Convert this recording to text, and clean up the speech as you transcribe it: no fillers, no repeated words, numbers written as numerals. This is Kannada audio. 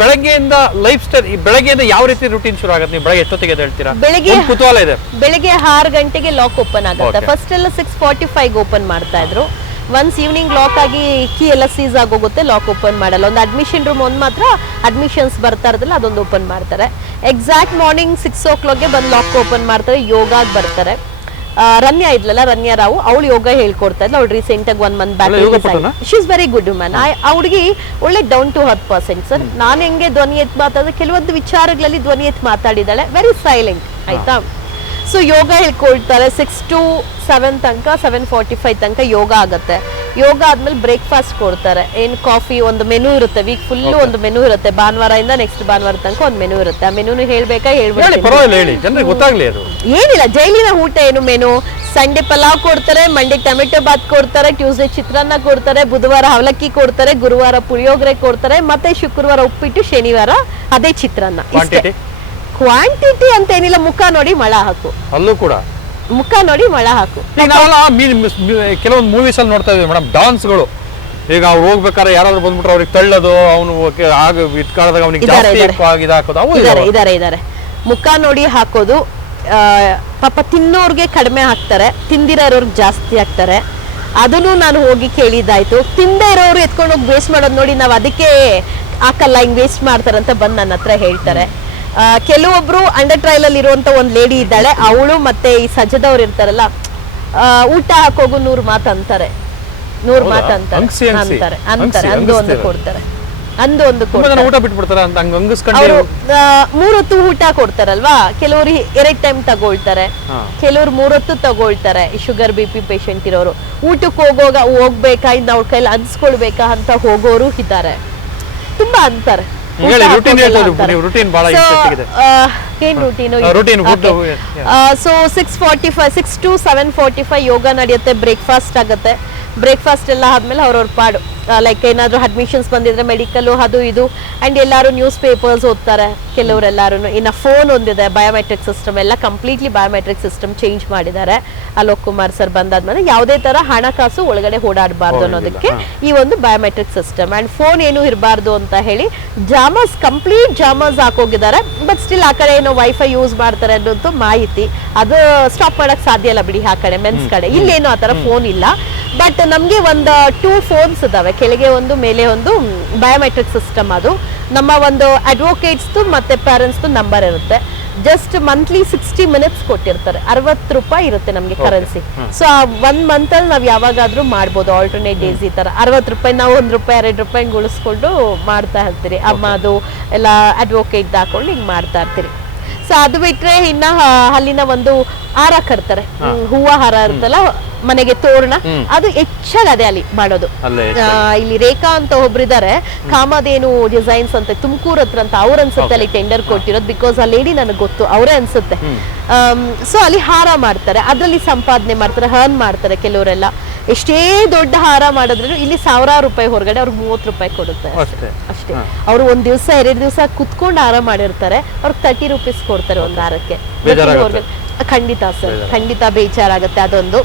ಬೆಳಗ್ಗೆಯಿಂದ ಲೈಫ್ ಸ್ಟೈಲ್, ಈ ಬೆಳಗ್ಗೆಯಿಂದ ಯಾವ ರೀತಿ ರೂಟೀನ್ ಶುರು ಆಗುತ್ತೆ? ನೀವು ಬೆಳಗ್ಗೆ ಎಷ್ಟೊತ್ತಿಗೆ ಹೇಳ್ತೀರಾ? ಬೆಳಗ್ಗೆ ಒಂದು ಕುತೂಹಲ ಇದೆ. ಬೆಳಗ್ಗೆ 6 ಗಂಟೆಗೆ ಲಾಕ್ ಓಪನ್ ಆಗುತ್ತೆ. ಫಸ್ಟ್ ಎಲ್ಲ 6:45 ಓಪನ್ ಮಾಡ್ತಾ ಇದ್ರು. ಒನ್ಸ್ ಈವ್ನಿಂಗ್ ಲಾಕ್ ಆಗಿ ಕೀ ಎಲ್ಲ ಸೀಸ್ ಆಗೋಗುತ್ತೆ, ಲಾಕ್ ಓಪನ್ ಮಾಡಲ್ಲ. ಒಂದು ಅಡ್ಮಿಷನ್ ರೂಮ್ ಒಂದು ಮಾತ್ರ ಅಡ್ಮಿಷನ್ಸ್ ಬರ್ತಾ ಇರೋದಿಲ್ಲ, ಅದೊಂದು ಓಪನ್ ಮಾಡ್ತಾರೆ. ಎಕ್ಸಾಕ್ಟ್ ಮಾರ್ನಿಂಗ್ 6 o'clock ಬಂದು ಲಾಕ್ ಓಪನ್ ಮಾಡ್ತಾರೆ. ಯೋಗಾಗ್ ಬರ್ತಾರೆ. ರನ್ಯಾ ಇದ್ಲಲ್ಲ, ರನ್ಯಾ ರಾವ್, ಅವಳು ಯೋಗ ಹೇಳ್ಕೊಡ್ತಾ ಇದ್ಲು. ಅವಳು ರೀಸೆಂಟ್ ಆಗಿ 1 month back. She is very good woman. ಅವಳಿಗೆ ಒಳ್ಳೆ down to earth person sir. ನಾನು ಹೆಂಗೆ ಧ್ವನಿ ಎತ್ತು ಮಾತಾಡಿದ್ರೆ ಕೆಲವೊಂದು ವಿಚಾರಗಳಲ್ಲಿ ಧ್ವನಿ ಎತ್ತು ಮಾತಾಡಿದಾಳೆ. ವೆರಿ ಸೈಲೆಂಟ್, ಆಯ್ತಾ. ಸೊ ಯೋಗ ಹೇಳ್ಕೊಳ್ತಾರೆ. 6 to 7 ತನಕ, 7:45 ತನಕ ಯೋಗ ಆಗುತ್ತೆ. ಯೋಗ ಆದ್ಮೇಲೆ ಬ್ರೇಕ್ಫಾಸ್ಟ್ ಕೊಡ್ತಾರೆ. ಏನ್ ಕಾಫಿ, ಒಂದು ಮೆನು ಇರುತ್ತೆ. ವೀಕ್ ಫುಲ್ ಒಂದು ಮೆನು ಇರುತ್ತೆ. ಭಾನುವಾರದಿಂದ ನೆಕ್ಸ್ಟ್ ಭಾನುವಾರ ತನಕ ಒಂದು ಮೆನು ಇರುತ್ತೆ. ಆ ಮೆನುನು ಹೇಳ್ಬೇಕಾ? ಏನಿಲ್ಲ, ಜೈಲಿನ ಊಟ ಏನು ಮೆನು? ಸಂಡೇ ಪಲಾವ್ ಕೊಡ್ತಾರೆ, ಮಂಡೇ ಟೊಮೆಟೊ ಬಾತ್ ಕೊಡ್ತಾರೆ, ಟ್ಯೂಸ್ಡೇ ಚಿತ್ರಾನ್ನ ಕೊಡ್ತಾರೆ, ಬುಧವಾರ ಅವಲಕ್ಕಿ ಕೊಡ್ತಾರೆ, ಗುರುವಾರ ಪುಳಿಯೋಗರೆ ಕೊಡ್ತಾರೆ, ಮತ್ತೆ ಶುಕ್ರವಾರ ಉಪ್ಪಿಟ್ಟು, ಶನಿವಾರ ಅದೇ ಚಿತ್ರಾನ್ನ. ಕ್ವಾಂಟಿಟಿ ಅಂತ ಏನಿಲ್ಲ, ಮುಖ ನೋಡಿ ಮಳ ಹಾಕು. ಅಲ್ಲೂ ಕೂಡ ಮುಖ ನೋಡಿ ಮಳ ಹಾಕು. ಕೆಲವೊಂದು ಮೂವೀಸ್ ಅಲ್ಲಿ ನೋಡ್ತಾ ಇದ್ದೀವಿ ಮೇಡಮ್, ಡಾನ್ಸ್ಗಳು. ಈಗ ಅವ್ರು ಹೋಗ್ಬೇಕಾದ್ರೆ ಯಾರಾದ್ರೂ ಬಂದ್ಬಿಟ್ರೆ ಅವ್ರಿಗೆ ತಳ್ಳೋದು, ಅವನು ಇಟ್ಕಾಳದಾಗ ಅವನಿಗೆ ಇದಾರೆ. ಮುಖ ನೋಡಿ ಹಾಕೋದು. ಪಾಪ ತಿನ್ನೋರ್ಗೆ ಕಡಿಮೆ ಹಾಕ್ತಾರೆ, ತಿಂದಿರೋ ಇರೋರ್ಗೆ ಜಾಸ್ತಿ ಹಾಕ್ತಾರೆ. ಅದನ್ನು ನಾನು ಹೋಗಿ ಕೇಳಿದ್ದಾಯ್ತು. ತಿಂದೇ ಇರೋರು ಎತ್ಕೊಂಡು ಹೋಗಿ ವೇಸ್ಟ್ ಮಾಡೋದು ನೋಡಿ, ನಾವು ಅದಕ್ಕೆ ಹಾಕಲ್ಲ, ಹಿಂಗ್ ವೇಸ್ಟ್ ಮಾಡ್ತಾರಂತ ಬಂದು ನನ್ನ ಹತ್ರ ಹೇಳ್ತಾರೆ. ಕೆಲವೊಬ್ರು ಅಂಡರ್ ಟ್ರಯಲ್ ಅಲ್ಲಿ ಇರುವಂತ ಒಂದ್ ಲೇಡಿ ಇದ್ದಾಳೆ. ಅವಳು ಮತ್ತೆ ಈ ಸಜ್ಜದವ್ರು ಇರ್ತಾರಲ್ಲ, ಊಟ ಹಾಕೋಗು 100 ಮಾತು ಅಂತಾರೆ. 100 ಮಾತು ಅಂತಾರೆ. ಅಂದು ಒಂದು ಕೊಡ್ತಾರೆ. ಊಟ ಬಿಟ್ಬಿಡ್ತಾರೆ ಅಂತ ಅವರು 3 ಹೊತ್ತು ಊಟ ಕೊಡ್ತಾರಲ್ವಾ. ಕೆಲವರು 2 ಟೈಮ್ ತಗೊಳ್ತಾರೆ, ಕೆಲವರು 3 ಹೊತ್ತು ತಗೊಳ್ತಾರೆ. ಶುಗರ್ BP ಪೇಷಂಟ್ ಇರೋರು ಊಟಕ್ಕೆ ಹೋಗ್ಬೇಕಾ, ಇನ್ನು ಅವ್ರ ಕೈಲಿ ಅನ್ಸ್ಕೊಳ್ಬೇಕಾ ಅಂತ ಹೋಗೋರು ಇದ್ದಾರೆ. ತುಂಬಾ ಅಂತಾರೆ. ಏನ್ ರೂಟೀನ್? ಸೊ 6 to 7:45 ಯೋಗ ನಡೆಯುತ್ತೆ. ಬ್ರೇಕ್ಫಾಸ್ಟ್ ಆಗುತ್ತೆ. ಬ್ರೇಕ್ಫಾಸ್ಟ್ ಎಲ್ಲ ಆದ್ಮೇಲೆ ಅವ್ರವ್ರ ಪಾಡು, ಲೈಕ್ ಏನಾದ್ರು ಅಡ್ಮಿಷನ್ಸ್ ಬಂದಿದ್ರೆ ಮೆಡಿಕಲ್ ಅದು ಇದು, ಅಂಡ್ ಎಲ್ಲಾರು ನ್ಯೂಸ್ ಪೇಪರ್ಸ್ ಓದ್ತಾರೆ. ಕೆಲವರೆಲ್ಲಾರು ಇನ್ನ ಫೋನ್ ಒಂದಿದೆ, ಬಯೋಮೆಟ್ರಿಕ್ ಸಿಸ್ಟಮ್ ಎಲ್ಲ ಕಂಪ್ಲೀಟ್ಲಿ ಬಯೋಮೆಟ್ರಿಕ್ ಸಿಸ್ಟಮ್ ಚೇಂಜ್ ಮಾಡಿದ್ದಾರೆ. ಅಲೋಕ್ ಕುಮಾರ್ ಸರ್ ಬಂದಾದ್ಮೇಲೆ ಯಾವುದೇ ತರ ಹಣಕಾಸು ಒಳಗಡೆ ಓಡಾಡಬಾರ್ದು ಅನ್ನೋದಕ್ಕೆ ಈ ಒಂದು ಬಯೋಮೆಟ್ರಿಕ್ ಸಿಸ್ಟಮ್. ಅಂಡ್ ಫೋನ್ ಏನು ಇರಬಾರ್ದು ಅಂತ ಹೇಳಿ ಜಾಮರ್ಸ್, ಕಂಪ್ಲೀಟ್ ಜಾಮರ್ಸ್ ಹಾಕೋಗಿದ್ದಾರೆ. ಬಟ್ ಸ್ಟಿಲ್ ಆ ಕಡೆ ಏನೋ ವೈಫೈ ಯೂಸ್ ಮಾಡ್ತಾರೆ ಅನ್ನೋದು ಮಾಹಿತಿ. ಅದು ಸ್ಟಾಪ್ ಮಾಡಕ್ ಸಾಧ್ಯ ಇಲ್ಲ ಬಿಡಿ. ಆ ಕಡೆ ಮೆನ್ಸ್ ಕಡೆ ಇಲ್ಲೇನು ಆತರ ಫೋನ್ ಇಲ್ಲ. ಬಟ್ ನಮ್ಗೆ ಒಂದು 2 phones ಇದಾವೆ, ಕೆಳಗೆ ಒಂದು ಮೇಲೆ ಒಂದು. Biometric system. ಅದು ನಮ್ಮ ಒಂದು ಅಡ್ವೊಕೇಟ್ಸ್ ಮತ್ತೆ ಪೇರೆಂಟ್ಸ್ ನಂಬರ್ ಇರುತ್ತೆ. ಜಸ್ಟ್ ಮಂತ್ಲಿ 60 minutes ಕೊಟ್ಟಿರ್ತಾರೆ. 60 ರೂಪಾಯಿ ಇರುತ್ತೆ ನಮ್ಗೆ ಕರೆನ್ಸಿ. ಸೊ ಆ 1 month ಅಲ್ಲಿ ನಾವ್ ಯಾವಾಗಾದ್ರೂ ಮಾಡ್ಬೋದು, ಆಲ್ಟರ್ನೇಟ್ ಡೇಸ್. ಈ ತರ 60 ರೂಪಾಯಿ ನಾವು 1 ರೂಪಾಯಿ 2 ರೂಪಾಯಿ ಉಳಿಸ್ಕೊಂಡು ಮಾಡ್ತಾ ಇರ್ತೀರಿ. ಅಮ್ಮ ಅದು ಎಲ್ಲ ಅಡ್ವೊಕೇಟ್ ಹಾಕೊಂಡು ಹಿಂಗ್ ಮಾಡ್ತಾ ಇರ್ತೀರಿ. ಸೊ ಅದು ಬಿಟ್ರೆ ಇನ್ನ ಅಲ್ಲಿನ ಒಂದು ಹಾರ ಕರ್ತಾರೆ, ಹೂವ ಹಾರ ಇರುತ್ತಲ್ಲ, ಮನೆಗೆ ತೋರಣ, ಅದು ಹೆಚ್ಚಾಗಿ ಅದೇ ಅಲ್ಲಿ ಮಾಡೋದು. ಇಲ್ಲಿ ರೇಖಾ ಅಂತ ಒಬ್ರಿದ್ದಾರೆ, ಕಾಮಧೇನು ಡಿಸೈನ್ಸ್ ಅಂತ, ತುಮಕೂರು ಹತ್ರ ಅಂತ. ಅವ್ರ ಅನ್ಸುತ್ತೆ ಅಲ್ಲಿ ಟೆಂಡರ್ ಕೊಟ್ಟಿರೋದು. ಬಿಕಾಸ್ ಆ ಲೇಡಿ ನನಗೆ ಗೊತ್ತು, ಅವರೇ ಅನ್ಸುತ್ತೆ. ಸೊ ಅಲ್ಲಿ ಹಾರ ಮಾಡ್ತಾರೆ, ಅದ್ರಲ್ಲಿ ಸಂಪಾದನೆ ಮಾಡ್ತಾರೆ, ಹರ್ನ್ ಮಾಡ್ತಾರೆ ಕೆಲವರೆಲ್ಲ. ಎಷ್ಟೇ ದೊಡ್ಡ ಹಾರ ಮಾಡಿದ್ರು ಇಲ್ಲಿ 1000 ರೂಪಾಯಿ ಹೊರಗಡೆ ಅವ್ರಿಗೆ 30 ರೂಪಾಯಿ ಕೊಡುತ್ತೆ ಅಷ್ಟೇ. ಅವ್ರು 1 ದಿವಸ 2 ದಿವಸ ಕುತ್ಕೊಂಡು ಹಾರ ಮಾಡಿರ್ತಾರೆ, ಅವ್ರಿಗೆ 30 ರೂಪೀಸ್ ಕೊಡ್ತಾರೆ ಒಂದು ಹಾರಕ್ಕೆ. ಖಂಡಿತ ಸರ್, ಖಂಡಿತ ಬೇಜಾರಾಗುತ್ತೆ ಅದೊಂದು.